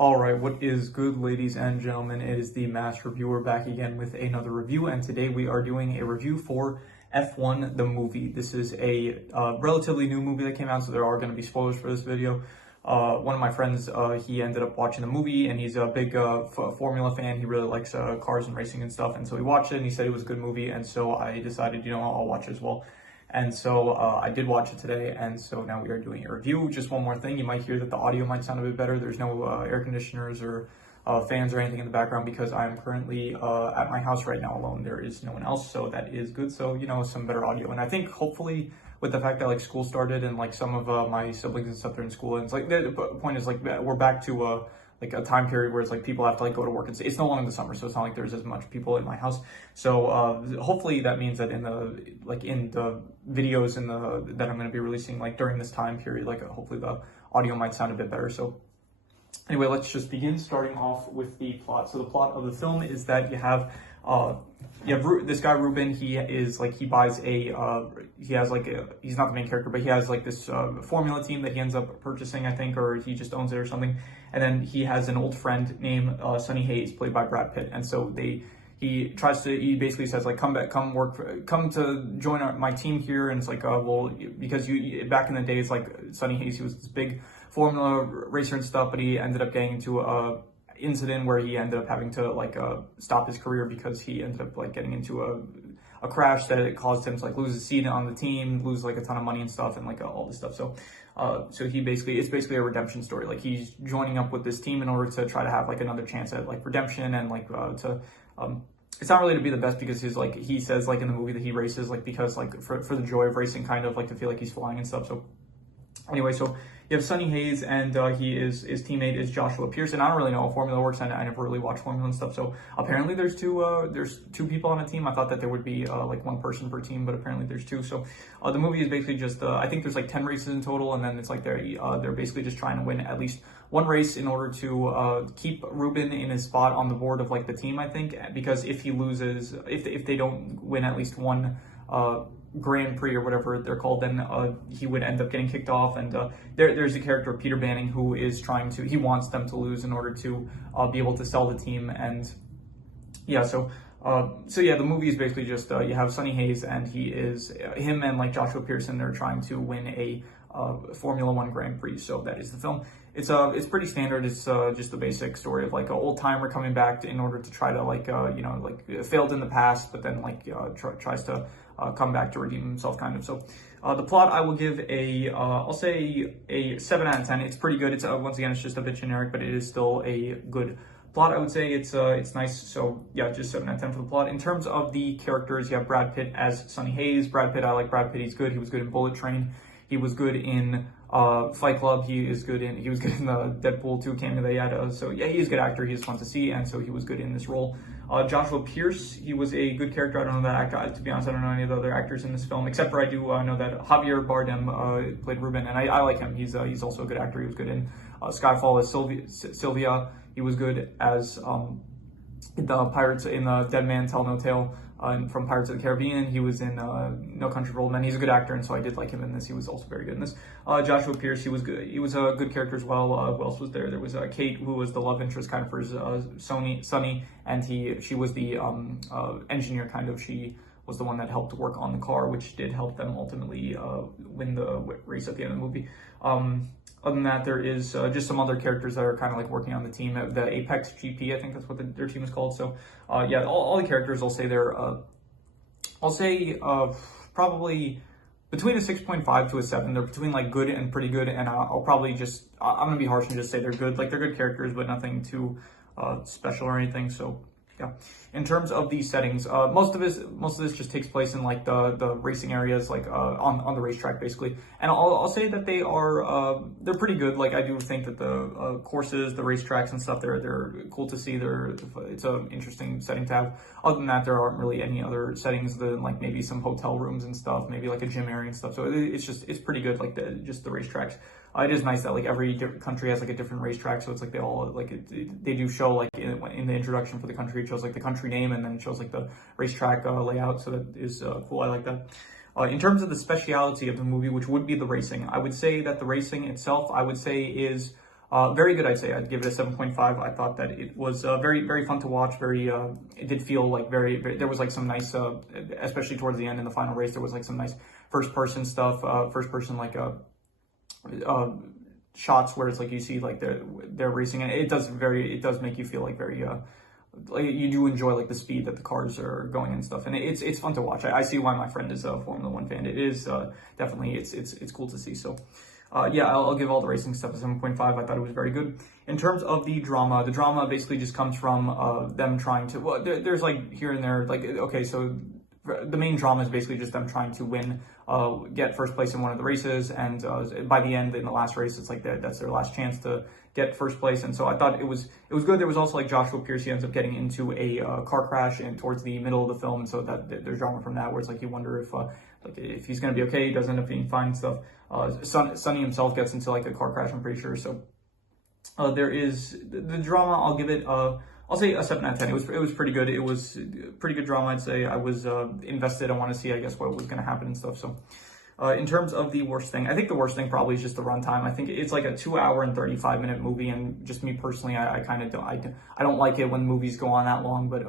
All right, what is good, ladies and gentlemen? It is the Mass Reviewer back again with another review, and today we are doing a review for F1 the movie. This is a relatively new movie that came out, so there are going to be spoilers for this video. One of my friends, he ended up watching the movie, and he's a big Formula fan. He really likes cars and racing and stuff, and so he watched it, and he said it was a good movie, and so I decided, I'll watch it as well. And so I did watch it today, and so now we are doing a review. Just one more thing, you might hear that the audio might sound a bit better. There's no air conditioners or fans or anything in the background because I am currently at my house right now alone. There is no one else, so that is good. So, some better audio. And I think hopefully with the fact that school started and some of my siblings and stuff are in school, and it's the point is we're back to a time period where it's people have to go to work, and it's no longer the summer, so it's not like there's as much people in my house. So hopefully that means that in the videos that I'm going to be releasing during this time period, hopefully the audio might sound a bit better. So anyway, let's just begin, starting off with the plot. So the plot of the film is that you have this guy Ruben. He is he buys he's not the main character, but he has this Formula team that he ends up purchasing, I think, or he just owns it or something. And then he has an old friend named Sonny Hayes, played by Brad Pitt. And so he basically says come to join my team here. And it's well, because back in the days, Sonny Hayes, he was this big Formula racer and stuff, but he ended up getting into a incident where he ended up having to stop his career because he ended up getting into a crash that it caused him to lose his seat on the team, lose a ton of money and stuff, and all this stuff. So it's basically a redemption story. He's joining up with this team in order to try to have another chance at redemption, and it's not really to be the best because he says in the movie that he races because for the joy of racing, kind of to feel like he's flying and stuff. So anyway, so you have Sonny Hayes, and his teammate is Joshua Pearson. I don't really know how Formula works, and I never really watched Formula and stuff. So apparently there's two people on a team. I thought that there would be one person per team, but apparently there's two. So the movie is basically just I think there's 10 races in total, and then it's they're basically just trying to win at least one race in order to keep Ruben in his spot on the board of the team, I think, because if he loses, if they don't win at least one Grand Prix or whatever they're called, then he would end up getting kicked off. And there's a character, Peter Banning, who is he wants them to lose in order to be able to sell the team. And so the movie is basically just you have Sonny Hayes, and him and Joshua Pearson, they're trying to win a Formula One Grand Prix. So that is the film. It's pretty standard. It's just the basic story of an old timer coming back in order to try to failed in the past, but then tries to come back to redeem himself, kind of. So the plot, I will give I'll say a 7 out of 10. It's pretty good. It's once again, it's just a bit generic, but it is still a good plot. I would say it's nice. So yeah, just 7 out of 10 for the plot. In terms of the characters, you have Brad Pitt as Sonny Hayes. Brad Pitt, I like Brad Pitt. He's good. He was good in Bullet Train. He was good in Fight Club. He was good in the Deadpool 2 cameo that he had. So yeah, he's a good actor. He's fun to see, and so he was good in this role. Joshua Pierce, he was a good character. I don't know that actor. To be honest, I don't know any of the other actors in this film, except for I do know that Javier Bardem played Ruben, and I like him. He's also a good actor. He was good in Skyfall as Sylvia. He was good as the pirates in Dead Man Tell No Tale. From Pirates of the Caribbean. He was in No Country for Old Men. He's a good actor, and so I did like him in this. He was also very good in this. Joshua Pierce, he was good. He was a good character as well. Who else was there? There was Kate, who was the love interest kind of for Sonny, and she was the engineer, kind of. She was the one that helped work on the car, which did help them ultimately win the race at the end of the movie. Other than that, there is just some other characters that are kind of working on the team. The Apex GP, I think that's what their team is called. So all the characters, I'll say they're, probably between a 6.5 to a 7. They're between good and pretty good, and I'll probably I'm gonna be harsh and just say they're good. They're good characters, but nothing too special or anything. So yeah. In terms of the settings, most of this just takes place in the racing areas, on the racetrack basically. And I'll say that they're pretty good. I do think that the courses, the racetracks and stuff, they're cool to see. It's an interesting setting to have. Other than that, there aren't really any other settings than maybe some hotel rooms and stuff, maybe a gym area and stuff. So it's pretty good. Just the racetracks. It is nice that every different country has a different racetrack, so it's they all they do show in the introduction for the country, it shows the country name, and then it shows the racetrack layout. So that is cool. I like that. In terms of the speciality of the movie, which would be the racing, I would say that the racing itself, I would say, is Very good, I'd say. I'd give it a 7.5. I thought that it was very, very fun to watch. It did feel like there was like some nice, especially towards the end in the final race, there was like some nice first person stuff, first person like shots where it's like you see like they're racing, and it does make you feel like very like you do enjoy like the speed that the cars are going and stuff, and it's fun to watch. I see why my friend is a Formula One fan. It is definitely it's cool to see. So yeah, I'll give all the racing stuff a 7.5. I thought it was very good. In terms of the drama basically just comes from them trying to, well, there's like here and there, like, okay, so the main drama is basically just them trying to win, get first place in one of the races, and by the end, in the last race, it's like that's their last chance to get first place. And so I thought it was good. There was also like Joshua Pierce, he ends up getting into a car crash and towards the middle of the film, and so that there's drama from that, where it's like you wonder if he's going to be okay. He does end up being fine and stuff. Sonny himself gets into like a car crash, I'm pretty sure. So there is the drama. I'll give it I'll say a 7 out of 10. It was pretty good. It was pretty good drama, I'd say. I was invested. I want to see, I guess, what was going to happen and stuff. So in terms of the worst thing, I think the worst thing probably is just the runtime. I think it's like a 2-hour and 35-minute movie, and just me personally, I kind of don't like it when movies go on that long. But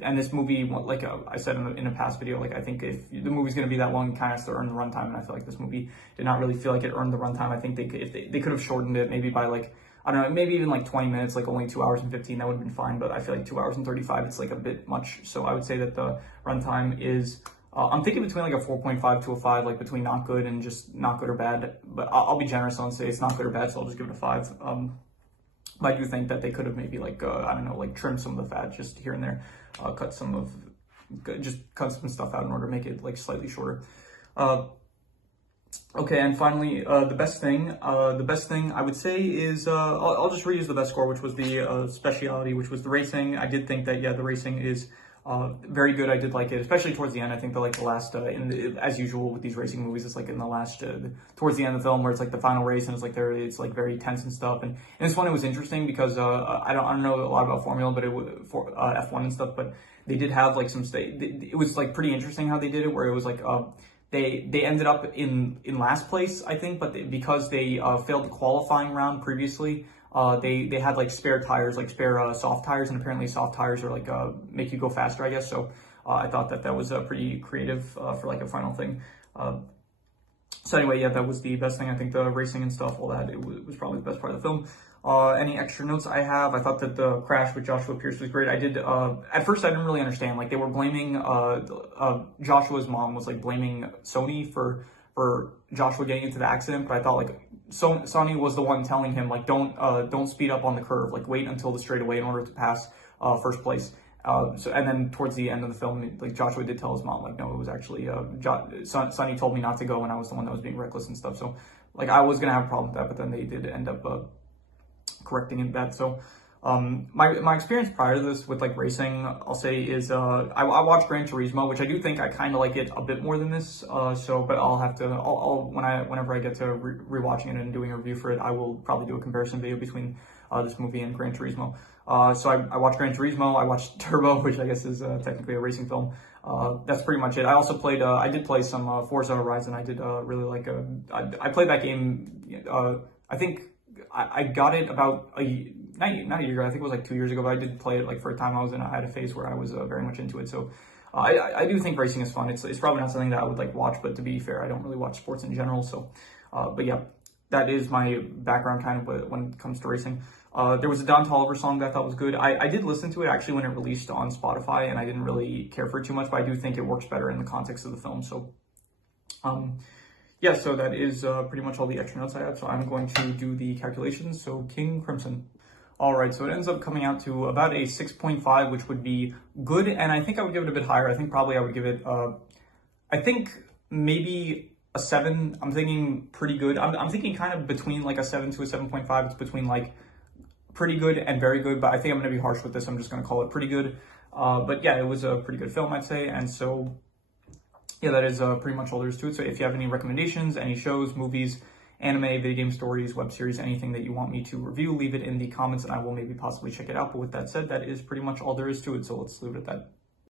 and this movie, like I said in a past video, like I think if the movie's going to be that long, it kind of has to earn the runtime, and I feel like this movie did not really feel like it earned the runtime. I think they could have shortened it maybe by like, I don't know, maybe even like 20 minutes, like only 2 hours and 15, that would have been fine. But I feel like 2 hours and 35, it's like a bit much. So I would say that the runtime is, I'm thinking between like a 4.5 to a 5, like between not good and just not good or bad. But I'll be generous and say it's not good or bad, so I'll just give it a 5. But I do think that they could have maybe like, I don't know, like trimmed some of the fat just here and there, cut some stuff out in order to make it like slightly shorter. Okay, and finally, the best thing I would say is, I'll just reuse the best score, which was the speciality, which was the racing. I did think that, yeah, the racing is very good. I did like it, especially towards the end. I think that like the last, as usual with these racing movies, it's like in the last, towards the end of the film where it's like the final race and it's like very tense and stuff. And this one, it was interesting because I don't know a lot about Formula, but F1 and stuff, but they did have like it was like pretty interesting how they did it, where it was like, they ended up in last place, I think, but because they failed the qualifying round previously, they had like spare tires, like spare soft tires, and apparently soft tires are like make you go faster, I guess. So I thought that was pretty creative for like a final thing. So anyway, yeah, that was the best thing. I think the racing and stuff, all that, it was probably the best part of the film. Any extra notes I have? I thought that the crash with Joshua Pierce was great. I did, at first I didn't really understand. Like they were blaming, Joshua's mom was like blaming Sony for Joshua getting into the accident, but I thought like Sony was the one telling him like don't speed up on the curve, like wait until the straightaway in order to pass first place. And then towards the end of the film, like Joshua did tell his mom, like, no, it was actually, Sonny told me not to go and I was the one that was being reckless and stuff. So like I was gonna have a problem with that, but then they did end up correcting that. So my experience prior to this with like racing, I'll say is I watched Gran Turismo, which I do think I kind of like it a bit more than this. So but I'll have to whenever I get to rewatching it and doing a review for it, I will probably do a comparison video between this movie and Gran Turismo. So I watched Gran Turismo, I watched Turbo, which I guess is technically a racing film. That's pretty much it. I also played, I did play some Forza Horizon. I did really like, I played that game, I think I got it about not a year ago, I think it was like 2 years ago, but I did play it like for a time. I had a phase where I was very much into it. So I do think racing is fun. It's probably not something that I would like watch, but to be fair, I don't really watch sports in general. So, but yeah, that is my background kind of when it comes to racing. There was a Don Toliver song that I thought was good. I did listen to it actually when it released on Spotify, and I didn't really care for it too much, but I do think it works better in the context of the film. So, yeah, so that is pretty much all the extra notes I had. So I'm going to do the calculations. So King Crimson. All right, so it ends up coming out to about a 6.5, which would be good. And I think I would give it a bit higher. I think probably I would give it, I think maybe a 7. I'm thinking pretty good. I'm thinking kind of between like a 7 to a 7.5. It's between like pretty good and very good, but I think I'm going to be harsh with this. I'm just going to call it pretty good. But yeah, it was a pretty good film, I'd say. And so, yeah, that is pretty much all there is to it. So if you have any recommendations, any shows, movies, anime, video game stories, web series, anything that you want me to review, leave it in the comments and I will maybe possibly check it out. But with that said, that is pretty much all there is to it. So let's leave it at that.